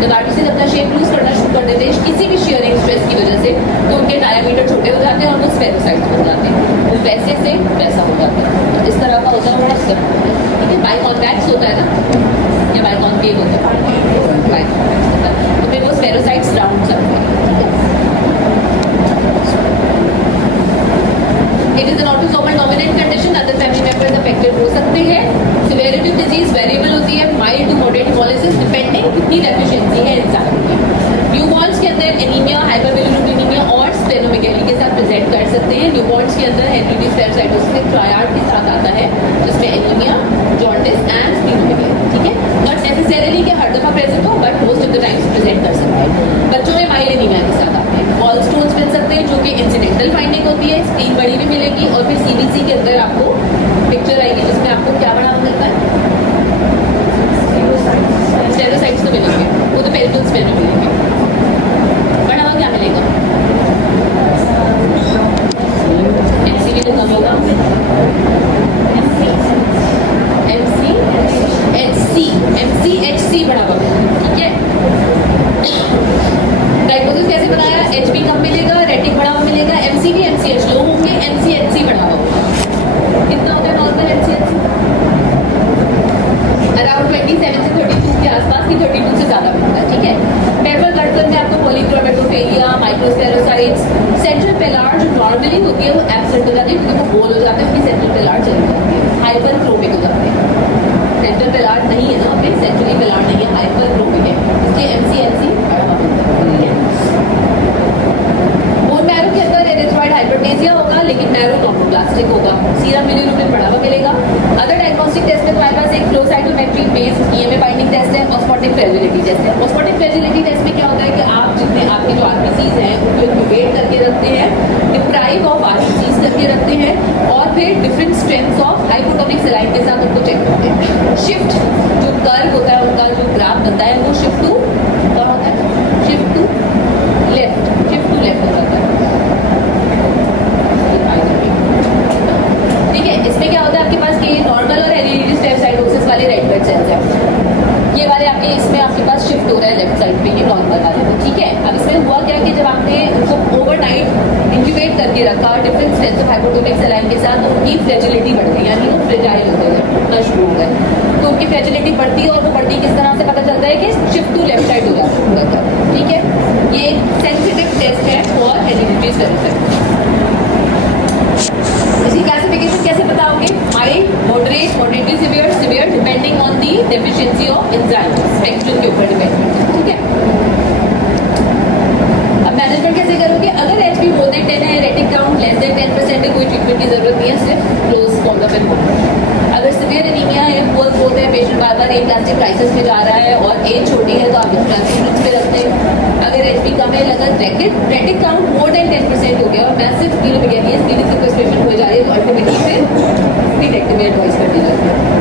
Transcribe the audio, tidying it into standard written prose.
जब आर्टिस्ट अपना shape loose करना शुरू कर देते हैं किसी भी शियरिंग स्ट्रेस की वजह से, तो उनके डायमीटर छोटे हो जाते हैं और वो स्फेरोसाइट्स बन जाते हैं, वो वैसे से वैसा हो जाता है। तो इस तरह का होता है और इस तरह होता है, ठीक है। बाई कॉन्वैक्स होता है ना, या बाई कॉन्केव होता है, बाई कॉन्वैक्स होता है, तो फिर वो स्फेरोसाइट्स राउंड चलते हैं, ठीक है। It is an autosomal dominant condition, other family members affected हो सकते हैं। सिवियरिटी ऑफ डिजीज वेरिएबल होती है, mild to moderate haemolysis depending कितनी डेफिशिएंसी है इंसान की। न्यूबॉर्न्स के अंदर एनीमिया, हाइपरबिलिरुबिनेमिया और स्प्लेनोमेगाली के साथ प्रेजेंट कर सकते हैं। न्यूबॉर्न्स के अंदर हेरिडिटरी स्पेरोसाइटोसिस ट्रायड के साथ आता है, जिसमें एनीमिया, जॉन्डिस एंड स्प्लेनोमेगाली, ठीक है। नॉट नेसेसरीली कि हर दफा प्रेजेंट हो, but most of the times present कर सकते हैं। बच्चों में माइल्ड एनीमिया के साथ आते हैं। गॉल स्टोन्स मिल सकते हैं, जो कि इंसिडेंटल फाइंडिंग होती है, स्क्रीन बड़ी भी मिलेगी, और फिर सीबीसी के अंदर आपको पिक्चर आएगी जिसमें आपको क्या बड़ा मिलता है, स्टेरोसाइट्स तो मिलेंगे, वो तो पेरिफेरल्स में मिलेंगे। बड़ा हुआ क्या मिलेगा, एमसीवी तो कम होगा, एमसीएचसी बड़ा हुआ, ठीक है। डायग्नोसिस कैसे बनाया, एचबी कम मिलेगा, रेटिक बड़ा हुआ मिलेगा, एमसीवी एमसीएच लो होंगे, एमसीएचसी बड़ा हुआ होगा। कितना होता है नॉर्मल एमसीएचसी, अराउंड 27 से 32 के आसपास की, 32 से ज़्यादा मिलता है, ठीक है। पेपर ब्लड में आपको पॉलीक्रोमेटोफेलिया, माइक्रोस्टेरोसाइट्स, सेंट्रल पेलार जो नॉर्मली होती है वो एब्सेंट हो जाती है, क्योंकि वो गोल हो जाता है, उसकी सेंट्रल पेलार चली जाती है, हाइपरक्रोमिक हो जाते हैं। सेंट्रल पेलार नहीं है ना, फिर सेंट्रली पेलार नहीं है, हाइपरक्रोमिक है, इसलिए एमसीएचसी बड़ा होता है। बोन मैरो के अंदर एरिथ्रॉइड हाइपरप्लेजिया होगा, लेकिन मैरो नॉर्मोप्लास्टिक होगा, सीरम बिलिरुबिन बढ़ावा मिलेगा। अदर डायग्नोस्टिक टेस्ट में हमारे पास एक flow cytometry based EMA binding test है, ऑस्मोटिक फ्रेजिलिटी टेस्ट है। ऑस्मोटिक फ्रेजिलिटी टेस्ट में क्या होता है कि आप जितने आपके जो आरबीसीज हैं उनको इंक्यूबेट करके रखते हैं, डिप्राइव ऑफ आरबीसीज करके रखते हैं, और फिर different strengths of hypotonic saline के साथ उनको चेक करते हैं। शिफ्ट जो कर्व होता है उनका जो ग्राफ बनता है वो शिफ्ट टू क्या होता है, शिफ्ट टू लेफ्ट हो जाता है, ठीक है। इसमें क्या होता है आपके पास कि नॉर्मल और हेरिडिटरी स्टेरोसाइटोसिस वाले रेड ब्लड सेल्स हैं, ये वाले आपके इसमें आपके पास शिफ्ट हो रहा है लेफ्ट साइड पे, ये नॉर्मल वाले को, ठीक है। अब इसमें हुआ क्या कि जब आपने उनको ओवरनाइट इंक्यूबेट करके रखा different strengths of hypotonic saline के साथ, तो उनकी फ्रेजिलिटी बढ़ गई, यानी वो फ्रेजाइल हो गए, उठना शुरू हो गए। तो उनकी फ्रेजिलिटी बढ़ती है, और वो बढ़ती किस तरह से पता चलता है कि शिफ्ट टू लेफ्ट साइड हो जाता है, ठीक है। ये एक सेंसिटिव टेस्ट है फॉर हेरिडिटरी स्टेरोसाइटोसिस। इसकी क्लासिफिकेशन कैसे बताओगे, mild, moderate, moderately severe, severe depending on the deficiency of enzyme, spectrum के ऊपर डिपेंड करता है, ठीक है। अब मैनेजमेंट कैसे करोगे, अगर एचबी मोर देन 10 है, रेटिक काउंट लेस देन 10% है, कोई ट्रीटमेंट की जरूरत नहीं है, सिर्फ क्लोज फॉलोअप एंड मॉनिटरिंग। अगर सीवियर एनीमिया है, पोल ग्रोथ है, पेशेंट बार बार एप्लास्टिक क्राइसिस में जा रहा है और एज छोटी है, तो आप ट्रांसफ्यूजन पे रखते हैं। अगर एचबी कम है, अगर रेटिक काउंट मोर देन 10% हो गया और मैसिव स्प्लेनोमेगाली है, स्प्लीनिक रिक्वेस्ट पेशेंट हो जा रही है, तो अल्टीमेटली फिर एडवाइस कर दी जाती है।